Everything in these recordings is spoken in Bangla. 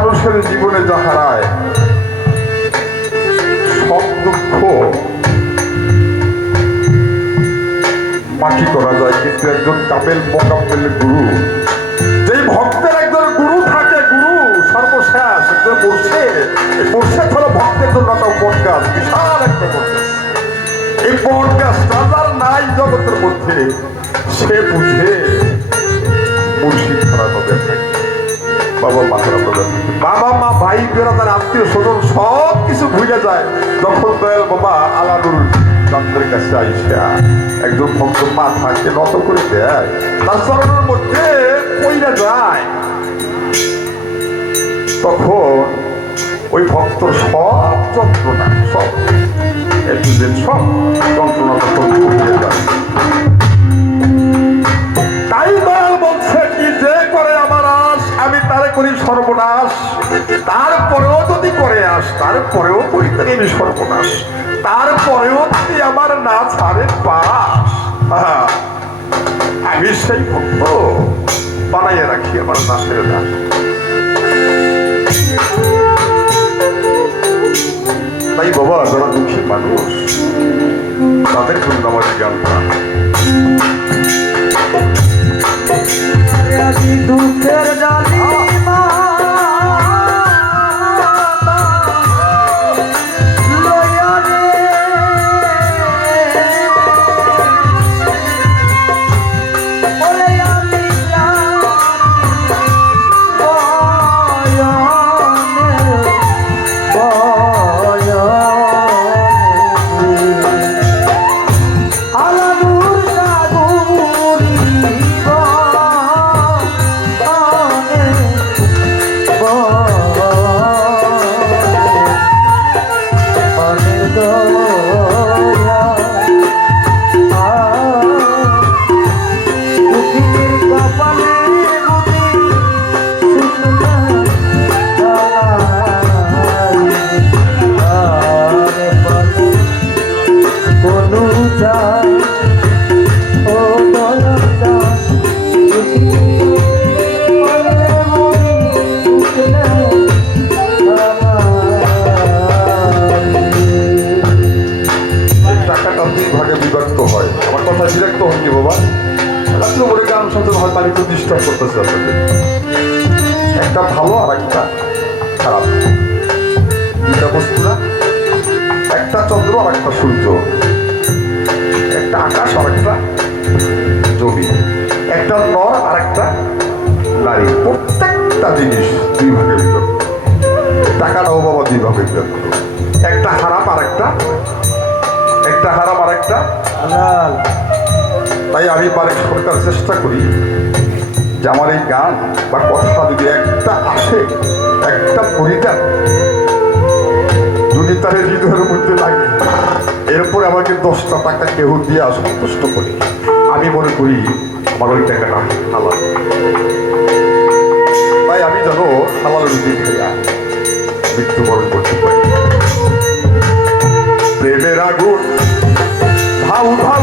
মানুষের জীবনে যা হারায় সব দুঃখ মাটি করা যায়। কিন্তু একজন কাপেল মোকাম্মেল গুরু, যেই ভক্তের একজন গুরু থাকে, গুরু সর্বশেষ, একজন বসে বসে হলো ভক্তের জন্য একটা পডকাস্ট বিশাল একটা পডকাস্ট এই পডকাস্ট রাজার নাই জগতের মধ্যে, সে বুঝে মুর্শিদ বাবা মা বাবা মা, ভাই, বেড়াদার, আত্মীয় স্বজন, সব কিছু ভুলে যায়। তখন দয়াল বাবা আলাদুল চন্দ্রের কাছে আইসা, একজন ভক্ত মাথাকে নত করে দেয়। তার চরণের মধ্যে পইরা যায়। তখন ওই ভক্ত সব যন্ত্রণা, সব একদিন সব যন্ত্রণা তখন ভুলে যায়। তারপরেও যদি করে আস, তারপরেও সর্বনাশ। তারপরেও আমার না ছাড়ে পাস আমি সেই ভক্ত। বানাইয়ে রাখি আমার তাই বাবা, যারা দুঃখী মানুষ, তাদের জন্য আমার গানটা ডিস্টার্ব করতেছে আপনাদের একটা ভালো আর একটা খারাপ। দুইটা বস্তু না একটা চন্দ্র আর একটা সূর্য। একটা আকাশ আর একটা জমি। একটা নর আর একটা নারী। প্রত্যেকটা জিনিস দুই ভাগে বিভক্ত টাকাটাও বাবা দুই ভাগে বিভক্ত একটা হারাপ আর একটা একটা হারাম আর একটা। তাই আমি পারে সরকার চেষ্টা করি যে আমার এই গান বা কথা যদি একটা আসে, একটা পরিত্যাগ যদি তার হৃদয়ের মধ্যে লাগে, এরপরে আমাকে দশটা টাকা কেউ দিয়ে সন্তুষ্ট করি। আমি মনে করি আমার ওই টাকাটা হালাল। তাই আমি যেন হালাল রুটি খেয়া মৃত্যুবরণ করতে পারি। প্রেমের আগুন ধাউ ধাউ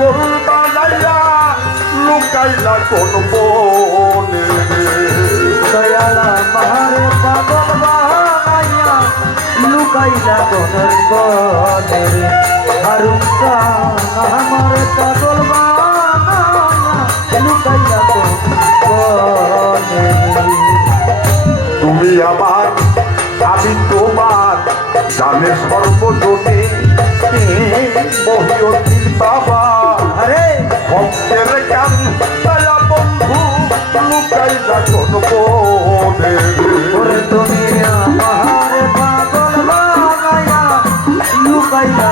ও দয়াল না কোন বনে। দয়ালা মারে পাগল বানাইয়া লুকাইলা গনের বনে। হারুকা আমার পাগল বানাইয়া লুকাইলা গনে তুমি আমার আমি তোমার জানে সর্বজনে মহিয়তির বাবা। ভক্তের কান দয়া বন্ধু লুকাই না কোন ওরে তুমি আমার পাগল বানাইয়া লুকাইলা